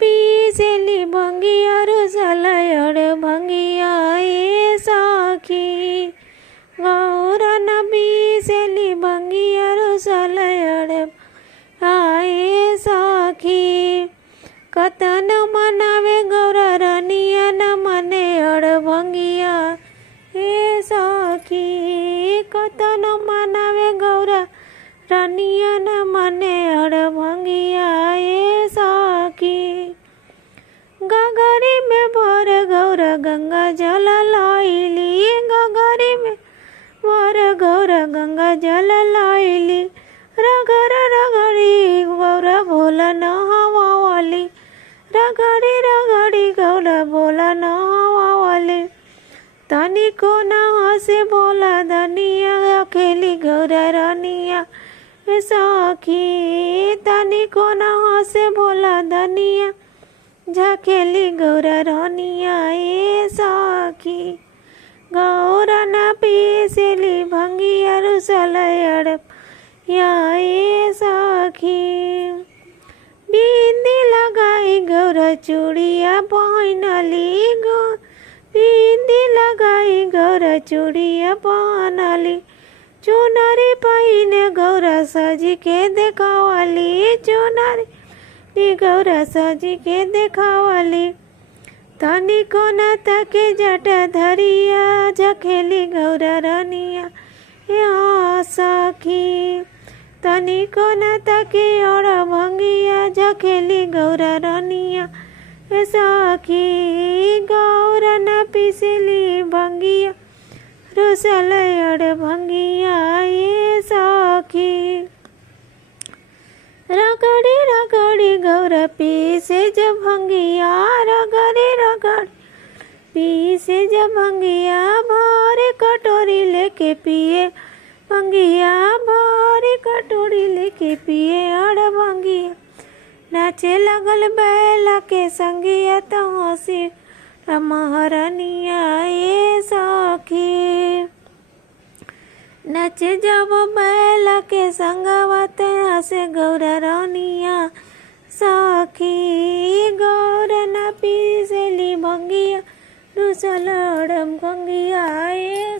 पीसेली भंगिया रुसलयड़ भंगिया ए सखी। गौरा न पीसेली भंगिया रुसलयड़ आए सखी। कतन मनावे गौरा रनिया न मने अड़ भंगिया ए सखी। कतन मनावे गौरा रनिया न मने अड़ भंगिया ए सखी। गगरी में भर गौरा गंगा जल लाइली। गगरी में भर गौरा गंगा जल लाइली। रगड़ रगड़ी गौरा भोला नहावाली। रगड़ी रगड़ी गौरा भोला नहावाली। तनिको न हंसे भोला धनिया अकेली गौरा रनिया ए सखी। तनिको न हंसे भोला धनिया झकेली गौरा रनिया ए सखी। गौरा न पीसेली भंगिया रुसलयड़ या ए सखी। बिंदी लगाई गौरा चूड़िया पहनली। बिंदी लगाई गौरा चूड़िया पहनली। चुनरी पहिने गौरा सजी के देखावली। चुनरी गौरा सजी के देखावली। तनिको न तके जटा धरिया झखेली गौरा रनिया या सखी। तनिको न तके और भंगिया झखेली गौरा रनिया ए सखी। गौरा न पीसेली भंगिया रुसलयड़ भंगिया ए सखी। रगड़ी रगड़ी गौरा पीसे जब भंगिया। रगड़ी रगड़ी पीसे जब भंगिया। भारी कटोरी लेके पिए भंगिया। भारी कटोरी लेके पिए अड़ भंगिया। नाचे लगल बैला के संगिया तो हंसी महारानिया ए सखी। नचे जब बैला के संगवा ते हंसे गौरा रनिया सखी। गौरा न पीसेली भंगिया रुसलयड़ भंगिया ए